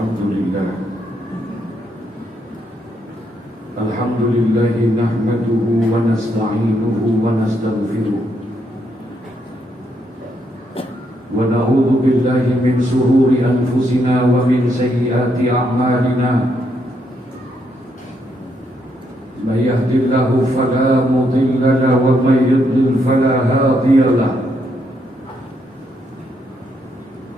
Alhamdulillah nahmaduhu wa nasta'inuhu wa nastaghfiruh wa na'udzu billahi min shururi anfusina wa min sayyiati a'malina. May yahdihillahu fala mudilla lahu wa may yudlil fala hadiya lahu.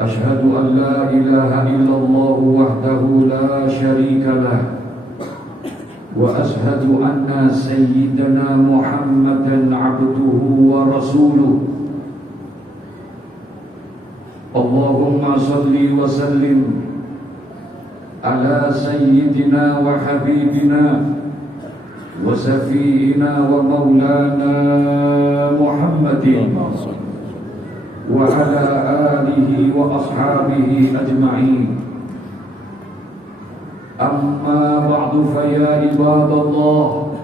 Ashhadu an la ilaha illallah wahdahu la syarika lahu wa ashhadu anna sayyidana Muhammadan abduhu wa rasuluh. Allahumma salli wa sallim ala sayyidina wa habibina wa safiina wa maulana Muhammadin wa ala alihi wa ashabihi ajma'in. Amma ba'du fa ya ibadallah,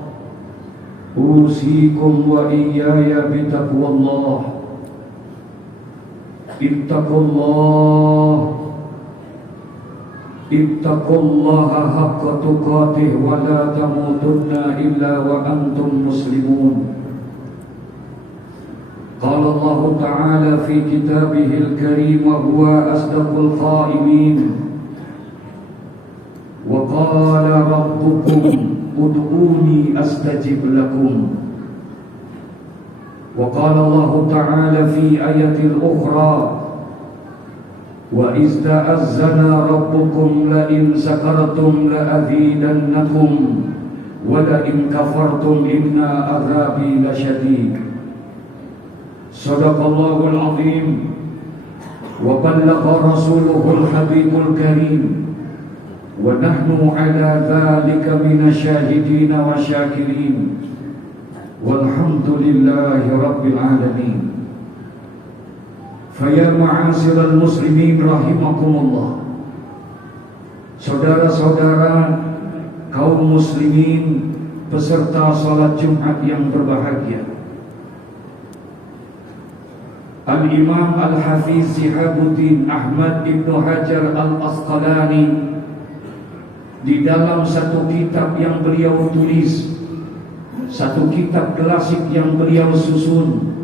usikum wa iyaya bitaqwallah. Ittaqullaha haqqa tuqatih wa la tamutunna illa wa antum muslimun. Qala Allah Ta'ala fi kitabihil karim wa huwa asdaqul qailin. Wa qala rabbukum ud'uni astajib lakum. Wa qala Allah Ta'ala fi ayatil ukhra wa iz ta'azzana rabbukum la in sakartum la azidannakum wa la in kafartum inna azabi lasyadid. Sadaqallahul azim wa ballagha rasuluhul habibul karim. Wa nahnu ala dhalika minasyahidin wa syakirin. Walhamdulillahi rabbil alamin. Faya ma'asyiral muslimin rahimakumullah. Saudara-saudara kaum muslimin peserta salat Jumat yang berbahagia, Al-Imam Al-Hafiz Shihabuddin Ahmad Ibn Hajar Al-Asqalani di dalam satu kitab yang beliau tulis, satu kitab klasik yang beliau susun,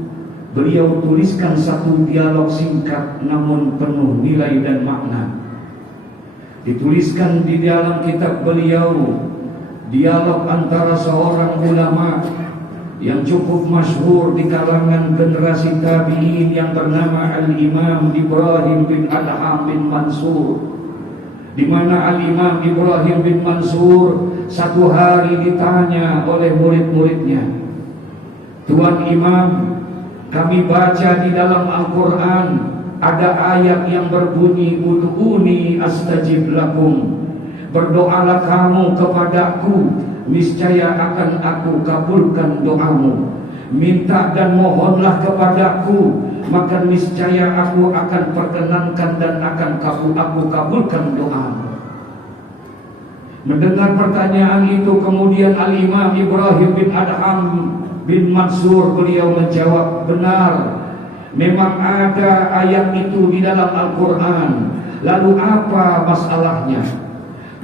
beliau tuliskan satu dialog singkat namun penuh nilai dan makna. Dituliskan di dalam kitab beliau dialog antara seorang ulama yang cukup masyhur di kalangan generasi tabi'in yang bernama Al-Imam Ibrahim bin Adham bin Mansur, di mana Al-Imam Ibrahim bin Mansur satu hari ditanya oleh murid-muridnya, "Tuan Imam, kami baca di dalam Al-Quran ada ayat yang berbunyi ud'uni astajib lakum. Berdoalah kamu kepadaku, niscaya akan aku kabulkan doamu. Minta dan mohonlah kepadaku, maka niscaya aku akan perkenankan dan akan aku kabulkan doamu." Mendengar pertanyaan itu, kemudian Al-Imam Ibrahim bin Adham bin Mansur beliau menjawab, "Benar, memang ada ayat itu di dalam Al-Quran. Lalu apa masalahnya?"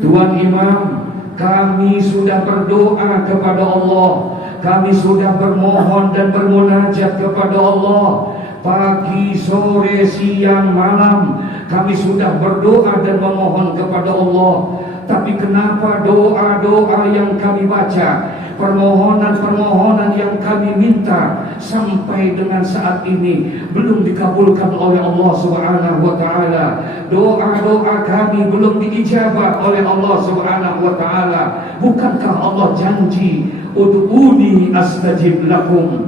"Tuan Imam, kami sudah berdoa kepada Allah, kami sudah bermohon dan bermunajat kepada Allah. Pagi, sore, siang, malam kami sudah berdoa dan memohon kepada Allah. Tapi kenapa doa-doa yang kami baca, permohonan-permohonan yang kami minta sampai dengan saat ini belum dikabulkan oleh Allah Subhanahu wa taala? Doa-doa kami belum diijabah oleh Allah Subhanahu wa taala. Bukankah Allah janji, ud'uni astajib lakum?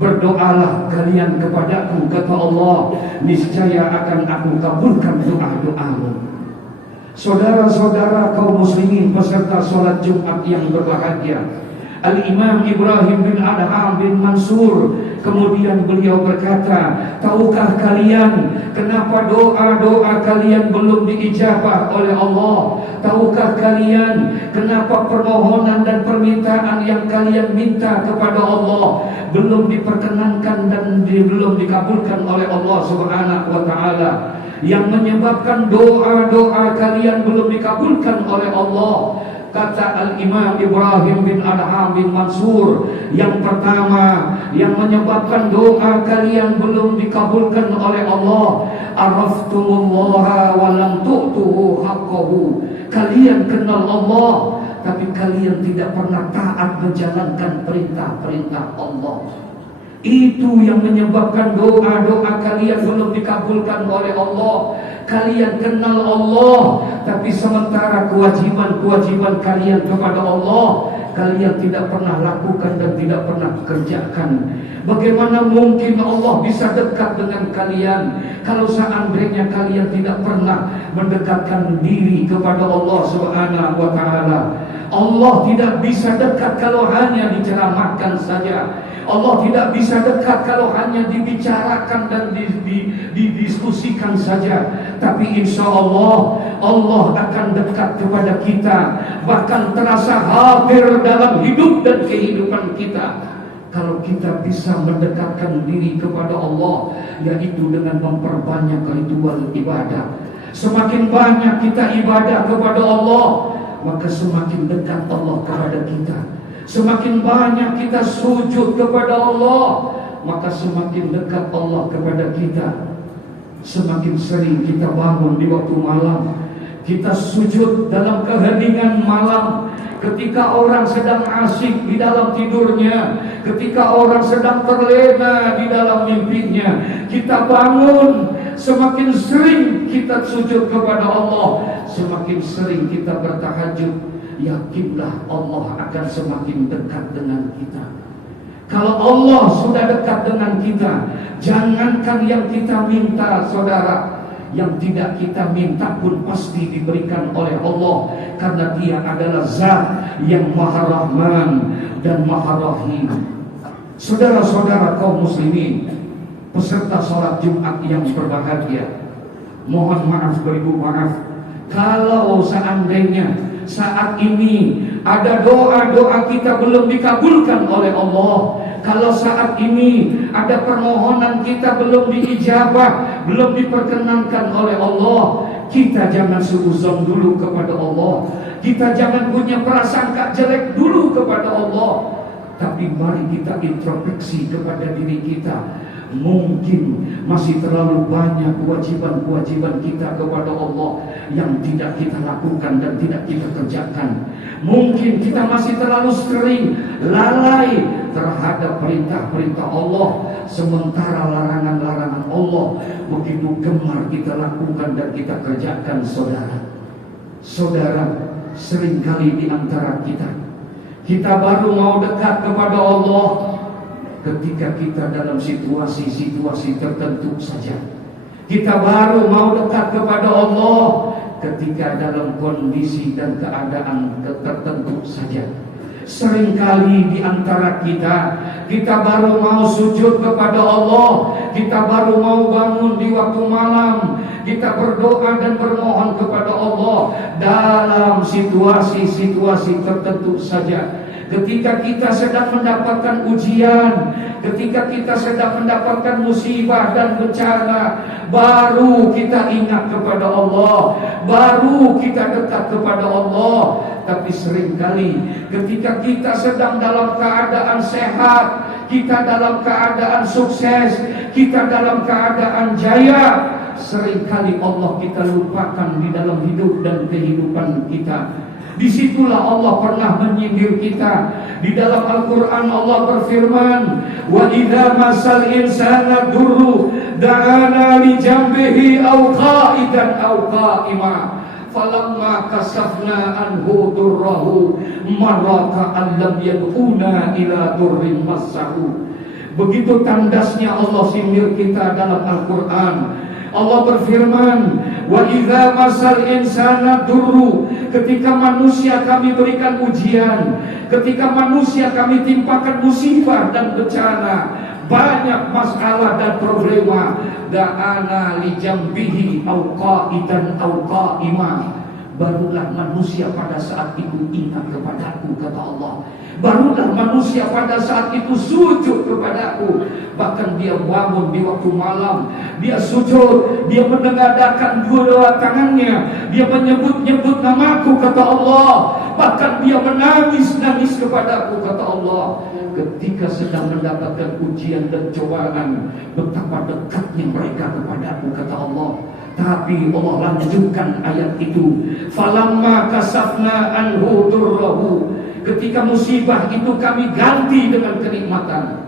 Berdoalah kalian kepadaku, kata Allah, niscaya akan aku kabulkan doa-doamu." Saudara-saudara kaum muslimin peserta salat Jumat yang berbahagia, Al-Imam Ibrahim bin Adham bin Mansur kemudian beliau berkata, "Tahukah kalian kenapa doa-doa kalian belum diijabah oleh Allah? Tahukah kalian kenapa permohonan dan permintaan yang kalian minta kepada Allah belum diperkenankan dan belum dikabulkan oleh Allah Subhanahu wa taala?" yang menyebabkan doa-doa kalian belum dikabulkan oleh Allah. Kata Al-Imam Ibrahim bin Adham bin Mansur, yang pertama yang menyebabkan doa kalian belum dikabulkan oleh Allah, araftumullaha wa lam tu'tuhu haqqahu. Kalian kenal Allah, tapi kalian tidak pernah taat menjalankan perintah-perintah Allah. Itu yang menyebabkan doa-doa kalian belum dikabulkan oleh Allah. Kalian kenal Allah, tapi sementara kewajiban-kewajiban kalian kepada Allah kalian tidak pernah lakukan dan tidak pernah kerjakan. Bagaimana mungkin Allah bisa dekat dengan kalian kalau seandainya kalian tidak pernah mendekatkan diri kepada Allah Subhanahu wa taala? Allah tidak bisa dekat kalau hanya diceramahkan saja. Allah tidak bisa dekat kalau hanya dibicarakan dan didiskusikan saja. Tapi insya Allah, Allah akan dekat kepada kita, bahkan terasa hadir dalam hidup dan kehidupan kita kalau kita bisa mendekatkan diri kepada Allah, yaitu dengan memperbanyak ritual ibadah. Semakin banyak kita ibadah kepada Allah, maka semakin dekat Allah kepada kita. Semakin banyak kita sujud kepada Allah, maka semakin dekat Allah kepada kita. Semakin sering kita bangun di waktu malam, kita sujud dalam keheningan malam, ketika orang sedang asyik di dalam tidurnya, ketika orang sedang terlena di dalam mimpinya, kita bangun. Semakin sering kita sujud kepada Allah, semakin sering kita bertahajud, yakinlah Allah akan semakin dekat dengan kita. Kalau Allah sudah dekat dengan kita, jangankan yang kita minta, saudara, yang tidak kita minta pun pasti diberikan oleh Allah, karena Dia adalah Zat yang Maha Rahman dan Maha Rahim. Saudara-saudara kaum muslimin, peserta sholat Jumat yang berbahagia, mohon maaf beribu maaf kalau seandainya saat ini ada doa-doa kita belum dikabulkan oleh Allah. Kalau saat ini ada permohonan kita belum diijabah, belum diperkenankan oleh Allah, kita jangan suuzon dulu kepada Allah. Kita jangan punya prasangka jelek dulu kepada Allah. Tapi mari kita introspeksi kepada diri kita. Mungkin masih terlalu banyak kewajiban-kewajiban kita kepada Allah yang tidak kita lakukan dan tidak kita kerjakan. Mungkin kita masih terlalu sering lalai terhadap perintah-perintah Allah, sementara larangan-larangan Allah begitu gemar kita lakukan dan kita kerjakan. Saudara, seringkali di antara kita baru mau dekat kepada Allah ketika kita dalam situasi-situasi tertentu saja. Kita baru mau dekat kepada Allah ketika dalam kondisi dan keadaan tertentu saja. Seringkali di antara kita baru mau sujud kepada Allah, kita baru mau bangun di waktu malam, kita berdoa dan bermohon kepada Allah dalam situasi-situasi tertentu saja. Ketika kita sedang mendapatkan ujian, ketika kita sedang mendapatkan musibah dan bencana, baru kita ingat kepada Allah, baru kita dekat kepada Allah. Tapi seringkali ketika kita sedang dalam keadaan sehat, kita dalam keadaan sukses, kita dalam keadaan jaya, seringkali Allah kita lupakan di dalam hidup dan kehidupan kita. Disitulah Allah pernah menyindir kita. Di dalam Al-Quran Allah berfirman, wa idza masal insana durru da'ana li jambihi aw qa'idan aw qa'ima falamma kasafna anhu durrahu maraka an lam yad'una ila durrin massahu. Begitu tandasnya Allah sindir kita dalam Al-Quran. Allah berfirman, wa idza masal insana durru, ketika manusia kami berikan ujian, ketika manusia kami timpakan musibah dan bencana, banyak masalah dan problema, da'ana li jambihi aw qa'idan aw qa'ima, barulah manusia pada saat itu ingat kepadaku, kata Allah. Barulah manusia pada saat itu sujud kepadaku. Bahkan dia bangun di waktu malam, dia sujud, dia menengadahkan dua tangannya, dia menyebut-nyebut namaku, kata Allah. Bahkan dia menangis-nangis kepadaku, kata Allah. Ketika sedang mendapatkan ujian dan cobaan, betapa dekatnya mereka kepadaku, kata Allah. Tapi Allah lanjutkan ayat itu, falamma kasafna anhu durrahu, ketika musibah itu kami ganti dengan kenikmatan.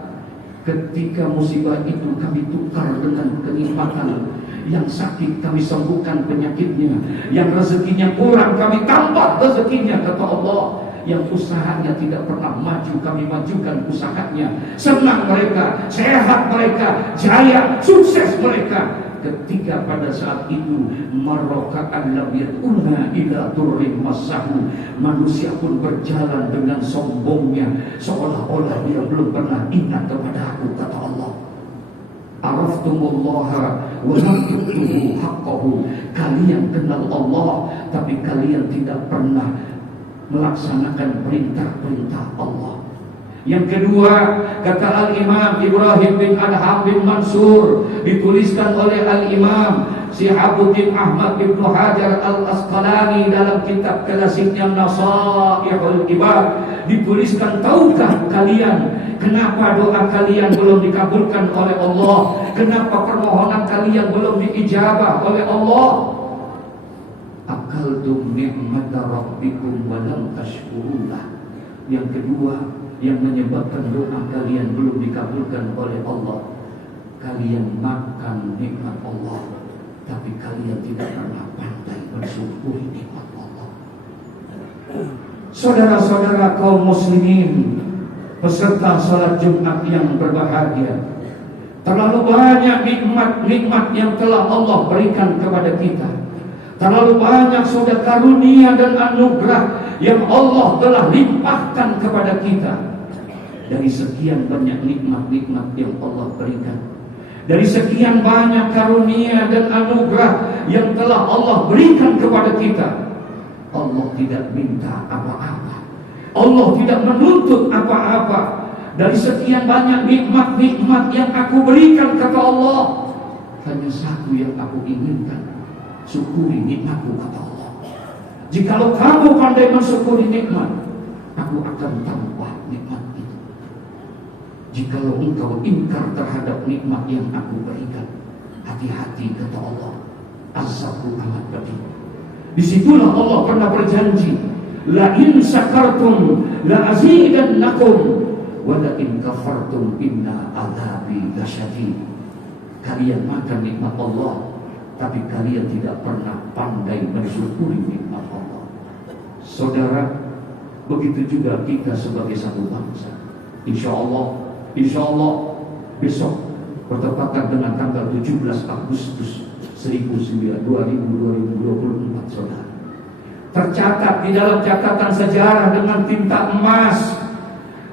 Ketika musibah itu kami tukar dengan kenikmatan. Yang sakit kami sembuhkan penyakitnya, yang rezekinya kurang kami tambah rezekinya, kata Allah. Yang usahanya tidak pernah maju kami majukan usahanya. Senang mereka, sehat mereka, jaya, sukses mereka. Ketika pada saat itu maroka'an lam yad'una ila durrin masahu, manusia pun berjalan dengan sombongnya, seolah-olah dia belum pernah ingat kepada aku, kata Allah. Araftumullaha wa lam tu'tuhu haqqahu, kalian kenal Allah tapi kalian tidak pernah melaksanakan perintah-perintah Allah. Yang kedua, kata Al-Imam Ibrahim bin Adham bin Mansur, dituliskan oleh Al-Imam Syihabuddin Ahmad bin Hajar Al-Asqalani dalam kitab klasiknya Nasaihul Ibad, dituliskan, tahukah kalian kenapa doa kalian belum dikabulkan oleh Allah? Kenapa permohonan kalian belum diijabah oleh Allah? Akaltum ni'mata rabbikum wa lam tashkurulah. Yang kedua, yang menyebabkan doa kalian belum dikabulkan oleh Allah, kalian makan nikmat Allah tapi kalian tidak pernah pandai bersyukuri nikmat Allah. Saudara-saudara kaum muslimin, peserta salat Jumat yang berbahagia, terlalu banyak nikmat-nikmat yang telah Allah berikan kepada kita. Terlalu banyak saudara karunia dan anugerah yang Allah telah limpahkan kepada kita. Dari sekian banyak nikmat-nikmat yang Allah berikan, dari sekian banyak karunia dan anugerah yang telah Allah berikan kepada kita, Allah tidak minta apa-apa, Allah tidak menuntut apa-apa. Dari sekian banyak nikmat-nikmat yang aku berikan, kata Allah, hanya satu yang aku inginkan, syukuri nikmatku, kata Allah. Jikalau kamu pandai mensyukuri nikmat, aku akan tambah nikmat itu. Jikalau engkau ingkar terhadap nikmat yang aku berikan, hati-hati, kata Allah, azabku amat pedih. Disitulah Allah pernah berjanji, la in syakartum la azidannakum wa la in kafartum inna adzabi lasyadid. Kalian makan nikmat Allah tapi kalian tidak pernah pandai bersyukuri nikmat Allah. Saudara, begitu juga kita sebagai satu bangsa. Insya Allah besok bertepatan dengan tanggal 17 Agustus 2024, saudara, tercatat di dalam catatan sejarah dengan tinta emas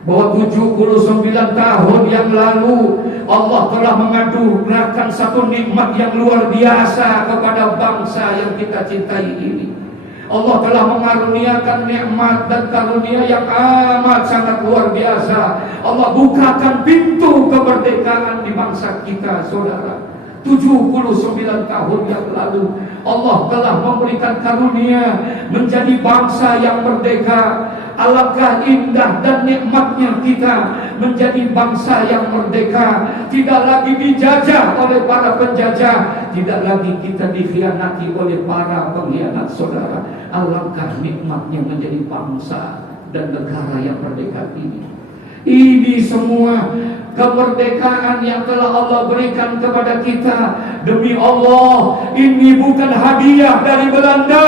bahwa 79 tahun yang lalu Allah telah menganugerahkan satu nikmat yang luar biasa kepada bangsa yang kita cintai ini. Allah telah mengaruniakan nikmat dan karunia yang amat sangat luar biasa. Allah bukakan pintu kemerdekaan di bangsa kita, saudara. 79 tahun yang lalu Allah telah memberikan karunia menjadi bangsa yang merdeka. Alangkah indah dan nikmatnya kita menjadi bangsa yang merdeka, tidak lagi dijajah oleh para penjajah, tidak lagi kita dikhianati oleh para pengkhianat, saudara. Alangkah nikmatnya menjadi bangsa dan negara yang merdeka ini. Ini semua kemerdekaan yang telah Allah berikan kepada kita. Demi Allah, ini bukan hadiah dari Belanda,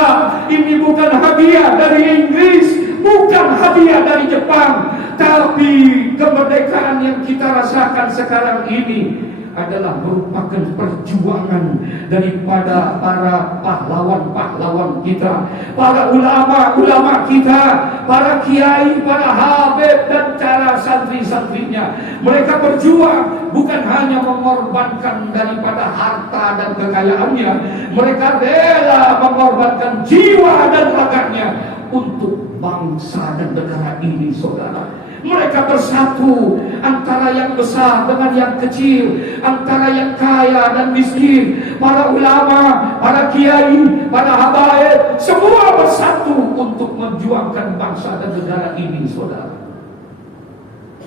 ini bukan hadiah dari Inggris, bukan hadiah dari Jepang, tapi kemerdekaan yang kita rasakan sekarang ini adalah merupakan perjuangan daripada para pahlawan-pahlawan kita, para ulama-ulama kita, para kiai, para habib dan para santri-santrinya. Mereka berjuang bukan hanya mengorbankan daripada harta dan kekayaannya, mereka rela mengorbankan jiwa dan raganya untuk bangsa dan negara ini, saudara. Mereka bersatu antara yang besar dengan yang kecil, antara yang kaya dan miskin, para ulama, para kiai, para habaib, semua bersatu untuk memperjuangkan bangsa dan negara ini, saudara.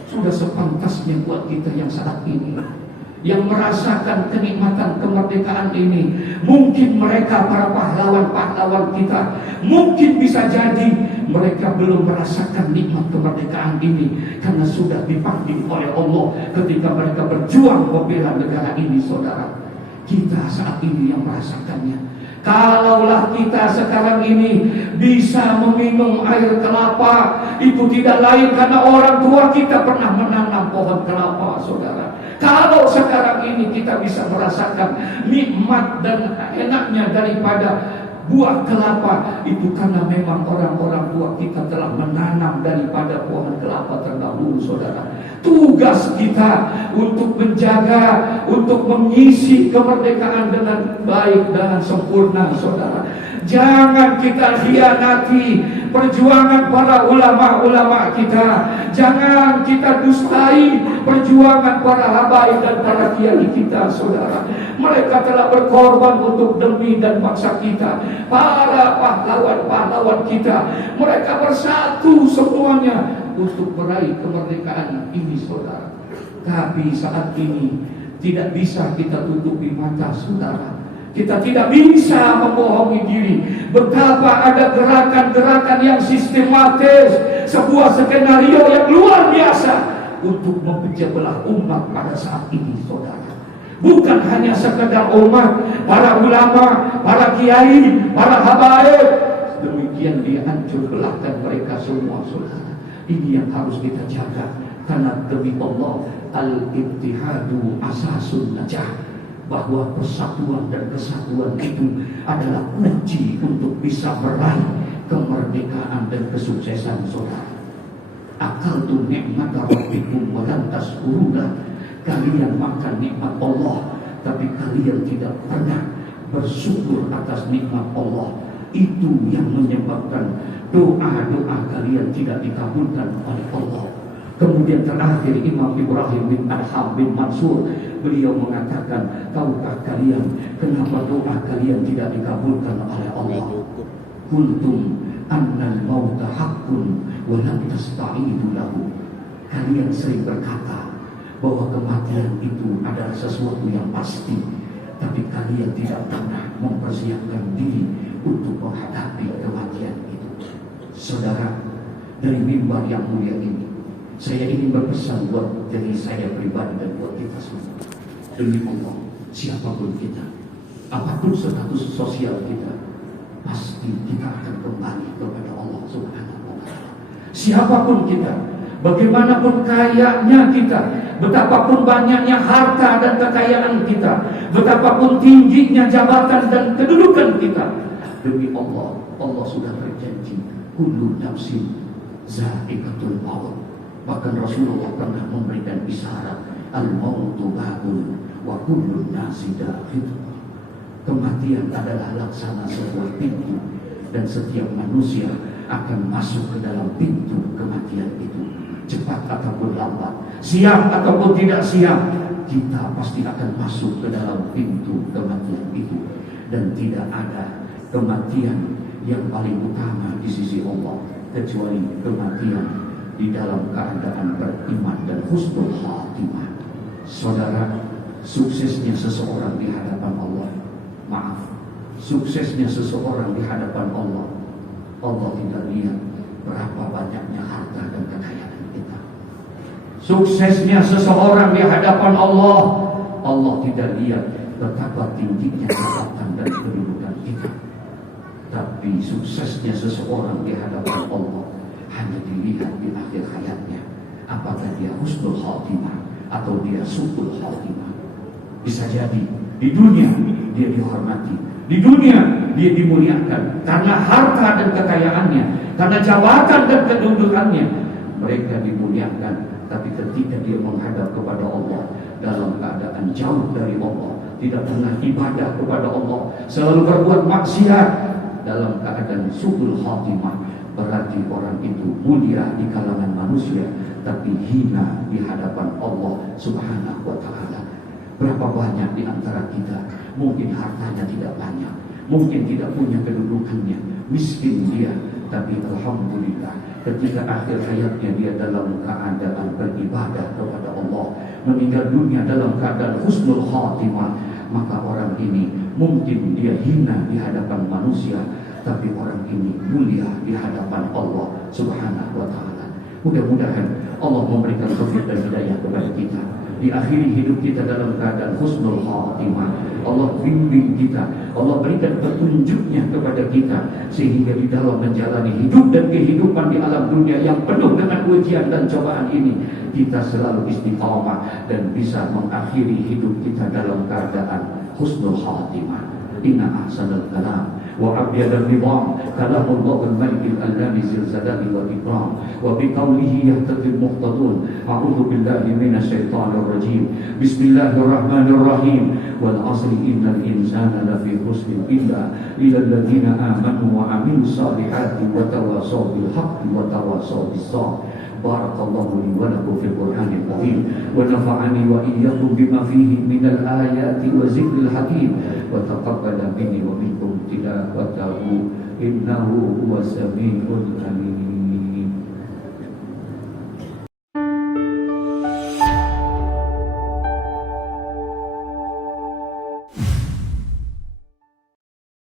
Sudah sepantasnya buat kita yang saat ini, yang merasakan kenikmatan kemerdekaan ini. Mungkin mereka para pahlawan-pahlawan kita, mungkin bisa jadi mereka belum merasakan nikmat kemerdekaan ini karena sudah dipanggil oleh Allah ketika mereka berjuang membela negara ini, saudara. Kita saat ini yang merasakannya. Kalaulah kita sekarang ini bisa meminum air kelapa, itu tidak lain karena orang tua kita pernah menanam pohon kelapa, saudara. Kalau sekarang ini kita bisa merasakan nikmat dan enaknya daripada buah kelapa, itu karena memang orang-orang tua kita telah menanam daripada pohon kelapa terdahulu, saudara. Tugas kita untuk menjaga, untuk mengisi kemerdekaan dengan baik, dengan sempurna, saudara. Jangan kita hianati perjuangan para ulama-ulama kita. Jangan kita dustai perjuangan para habaib dan para kiai kita, saudara. Mereka telah berkorban untuk demi dan bangsa kita. Para pahlawan-pahlawan kita, mereka bersatu semuanya untuk meraih kemerdekaan ini, saudara. Tapi saat ini tidak bisa kita tutupi mata, saudara. Kita tidak bisa membohongi diri betapa ada gerakan-gerakan yang sistematis, sebuah skenario yang luar biasa untuk memecah belah umat pada saat ini, saudara. Bukan hanya sekedar umat, para ulama, para kiai, para habaib, demikian dihancur belahkan mereka semua, saudara. Ini yang harus kita jaga, karena demi Allah, al-ittihadu asasun najah, bahwa persatuan dan kesatuan itu adalah kunci untuk bisa meraih kemerdekaan dan kesuksesan, saudara. Akaltu ni'mata rabbikum wa lam tashkuruna. Kalian makan nikmat Allah, tapi kalian tidak pernah bersyukur atas nikmat Allah. Itu yang menyebabkan doa-doa kalian tidak dikabulkan oleh Allah. Kemudian terakhir Imam Ibrahim bin Adham bin Mansur, beliau mengatakan, tahukah kalian kenapa doa kalian tidak dikabulkan oleh Allah? Kuntum annal mauta haqqun wa lam tasta'idu lahu. Kalian sering berkata bahwa kematian itu adalah sesuatu yang pasti, tapi kalian tidak pernah mempersiapkan diri untuk menghadapi kematian itu. Saudara, dari mimbar yang mulia ini, saya ingin berpesan buat diri saya pribadi dan buat kita semua. Demi Allah, siapapun kita, apapun status sosial kita, pasti kita akan kembali kepada Allah Subhanahu wa Ta'ala. Siapapun kita, bagaimanapun kayanya kita, betapapun banyaknya harta dan kekayaan kita, betapapun tingginya jabatan dan kedudukan kita, demi Allah, Allah sudah berjanji, kullu nafsin za'iqatul maut. Bahkan Rasulullah pernah memberikan isyarat, al-mautu babun wa kullu nasi dakhil. Kematian adalah laksana sebuah pintu, dan setiap manusia akan masuk ke dalam pintu kematian itu. Cepat ataupun lambat, siap ataupun tidak siap, kita pasti akan masuk ke dalam pintu kematian itu. Dan tidak ada kematian yang paling utama di sisi Allah kecuali kematian di dalam keadaan beriman dan husnul khatimah. Saudara, suksesnya seseorang di hadapan Allah, suksesnya seseorang di hadapan Allah, Allah tidak lihat berapa banyaknya harta dan kekayaan kita. Suksesnya seseorang di hadapan Allah, Allah tidak lihat betapa tingginya jabatan dan kedudukan kita. Tapi suksesnya seseorang di hadapan Allah hanya dilihat di akhir hayatnya, apakah dia husnul khatimah atau dia su'ul khatimah. Bisa jadi di dunia dia dihormati, di dunia dia dimuliakan karena harta dan kekayaannya, karena jabatan dan kedudukannya, mereka dimuliakan. Tapi ketika dia menghadap kepada Allah dalam keadaan jauh dari Allah, tidak pernah ibadah kepada Allah, selalu berbuat maksiat, dalam keadaan su'ul khatimah, berarti orang itu mulia di kalangan manusia tapi hina di hadapan Allah Subhanahu wa ta'ala. Berapa banyak di antara kita mungkin hartanya tidak banyak, mungkin tidak punya kedudukannya, miskin dia, tapi alhamdulillah ketika akhir hayatnya dia dalam keadaan beribadah kepada Allah, meninggal dunia dalam keadaan husnul khatimah, maka orang ini mungkin dia hina di hadapan manusia, tapi orang ini mulia di hadapan Allah Subhanahu wa ta'ala. Mudah-mudahan Allah memberikan taufik dan hidayah kepada kita, diakhiri hidup kita dalam keadaan husnul khatimah. Allah bimbing kita, Allah berikan petunjuknya kepada kita, sehingga di dalam menjalani hidup dan kehidupan di alam dunia yang penuh dengan ujian dan cobaan ini, kita selalu istiqamah dan bisa mengakhiri hidup kita dalam keadaan husnul khatimah. Inna ahsanal kalam wa abyadal nizam kalamullah al-malik al-alami zilzalali wal ikram wa biqawlihi yahtadil muhtadun. A'udhu billahi minasyaitanir rajim. Bismillahirrahmanirrahim. Wal asri innal insana lafi khusrin illa lilladzina amanu wa amilus salihati wa tawasaw bil haqqi wa tawasaw bis sabr. Barakallahu li wa lakum fil Qur'anil Karim wa nafa'ani wa iyyakum bima fihi minal ayati wa zikril hakim wa taqabbala minni wa minkum tilawatahu innahu huwas samiul alim.